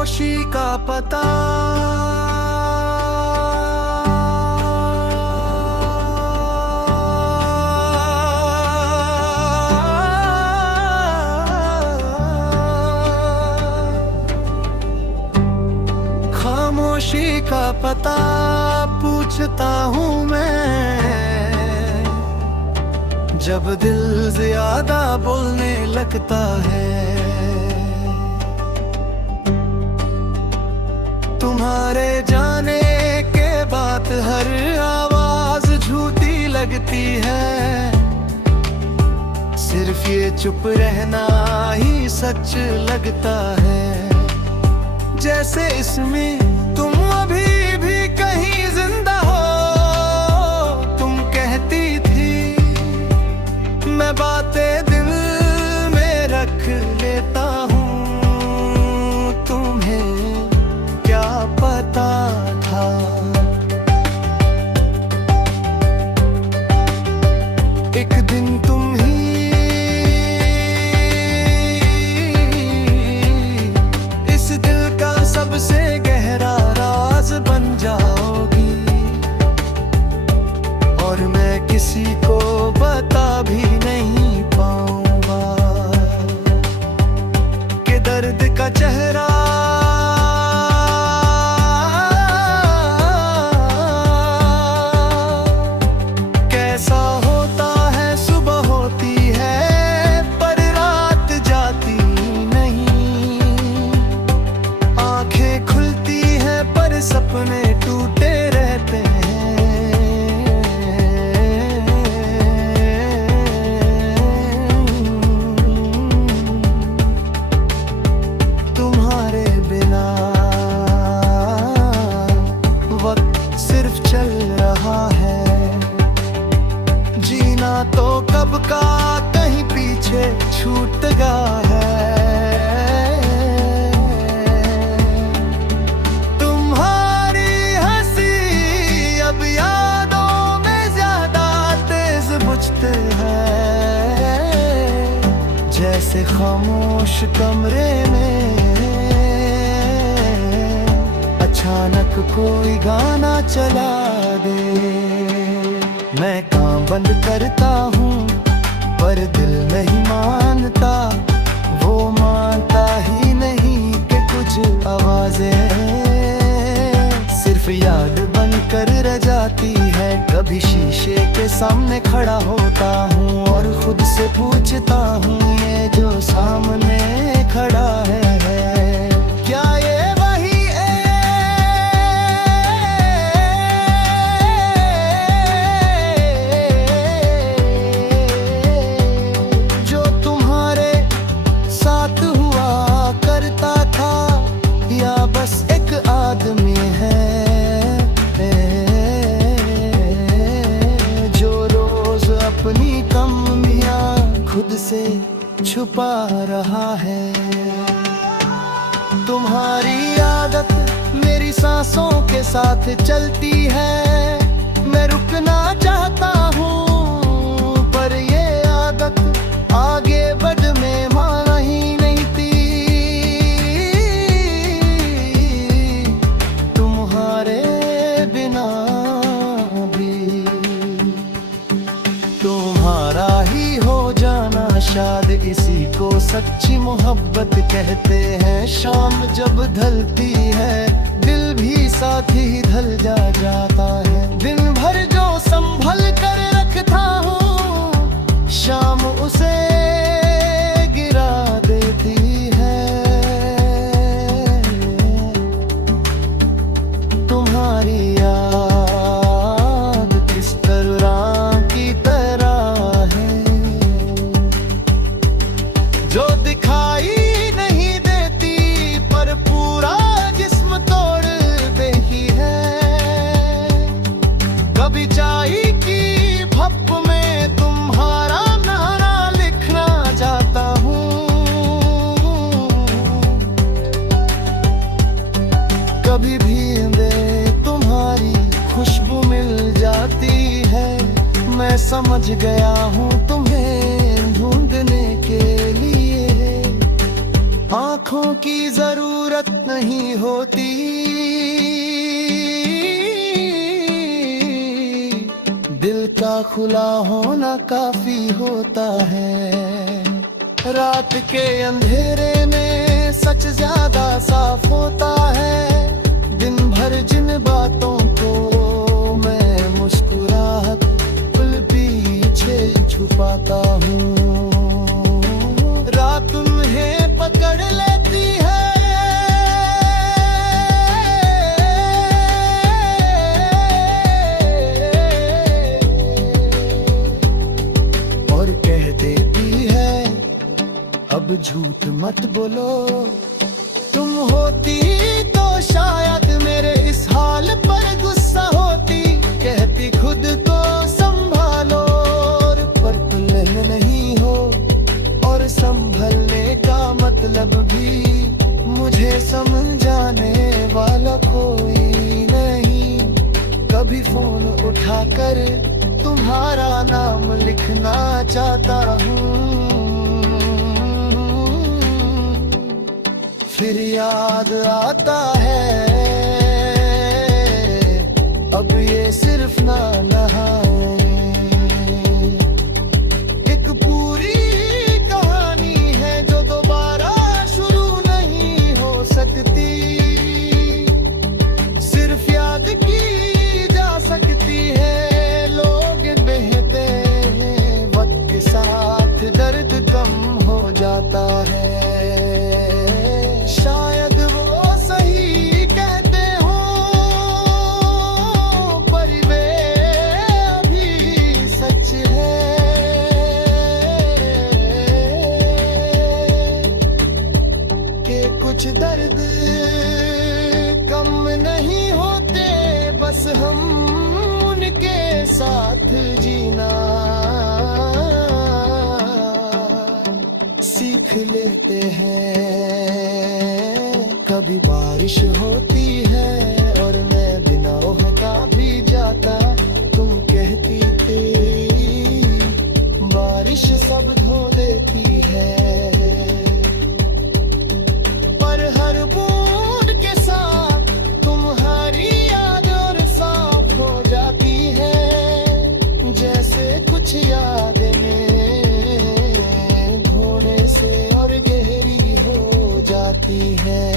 खामोशी का पता। खामोशी का पता पूछता हूँ मैं, जब दिल ज्यादा बोलने लगता है। तुम्हारे जाने के बाद हर आवाज झूठी लगती है, सिर्फ ये चुप रहना ही सच लगता है। जैसे इसमें तुम अभी भी कहीं जिंदा हो, तुम कहती थी मैं बातें दिल में रख लेता हूँ। तुम्हें क्या पता था एक दिन तुम ही इस दिल का सबसे गहरा राज बन जाओगी, और मैं किसी को बता भी नहीं पाऊंगा कि दर्द का चेहरा कैसा होता है। सुबह होती है पर रात जाती नहीं, आंखें खुलती हैं पर सपने टूटे रहते हैं। तुम्हारे बिना वक्त सिर्फ चल रहा है, जीना तो कब का कहीं पीछे छूट गया है। तुम्हारी हंसी अब यादों में ज्यादा तेज बुझते हैं, जैसे खामोश कमरे में अचानक कोई गाना चला दे। मैं काम बंद करता हूँ पर दिल नहीं मानता, वो मानता ही नहीं कि कुछ आवाजें सिर्फ याद बनकर रह जाती है। कभी शीशे के सामने खड़ा होता हूँ और खुद से पूछता हूँ ये जो सामने खड़ा है क्या ये बस एक आदमी है जो रोज अपनी कमियां खुद से छुपा रहा है। तुम्हारी आदत मेरी सांसों के साथ चलती है, मैं रुकना चाहता हूँ पर ये आदत आगे बढ़ में माना ही नहीं थी। तुम्हारा ही हो जाना शायद इसी को सच्ची मोहब्बत कहते हैं। शाम जब ढलती है दिल भी साथ ही ढल जाता है। दिन भर जो संभल कर रखता हूँ शाम उसे गिरा देती है। तुम्हारी जो दिखाई नहीं देती पर पूरा जिस्म तोड़ देती है। कभी चाय की भप में तुम्हारा नारा लिखना चाहता हूँ, कभी भींदे तुम्हारी खुशबू मिल जाती है। मैं समझ गया हूँ तुम्हें ढूंढने के लिए आँखों की जरूरत जरूरत नहीं होती। दिल का खुला होना काफी होता है। रात के अंधेरे में सच ज्यादा साफ होता है। दिन भर जिन बातों को मैं मुस्कुराहट पल पीछे छुपाता हूँ, रात तुम्हें पकड़ लेती है और कह देती है अब झूठ मत बोलो। तुम होती तो शायद मेरे इस हाल पर गुस्सा होती, कहती खुद को संभालो, पर तुम नहीं हो और संभलने का मतलब भी मुझे समझाने वाला कोई नहीं। कभी फोन उठाकर तुम्हारा नाम लिखना चाहता हूँ, फिर याद आता है अब ये सिर्फ नाम है। एक पूरी कहानी है जो दोबारा शुरू नहीं हो सकती, सिर्फ याद की जा सकती है। लोग बहते हैं वक्त के साथ, दर्द कम हो जाता है। शायद वो सही कहते हो पर वे अभी सच है कि कुछ दर्द कम नहीं होते, बस हम उनके साथ जीना सीख लेते हैं। कभी बारिश होती है और मैं बिना ओहका भी जाता, तुम कहती थी बारिश सब धो देती है, पर हर बूंद के साथ तुम्हारी याद और साफ हो जाती है। जैसे कुछ यादें धोने से और गहरी हो जाती है।